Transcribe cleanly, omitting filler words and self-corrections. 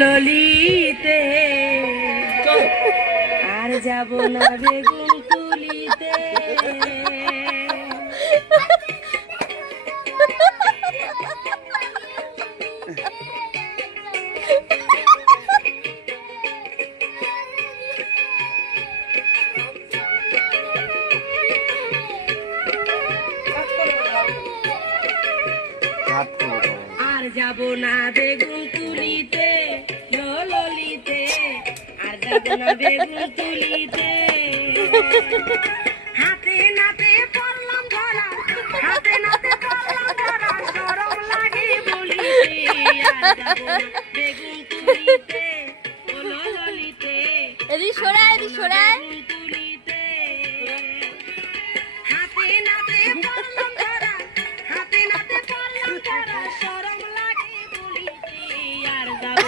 ললিতে আর যাব না বেগুন তুলিতে। আর যাব না বেগুন তুলিতে ললিতে, আর যাব না বেগুন তুলিতে। হাতে নাতে পড়লাম ধরা, হাতে নাতে পড়লাম ধরা, শরম লাগে বলিতে। আর যাব না বেগুন তুলিতে ললিতে, এদিকে সরাই, এদিকে সরাই।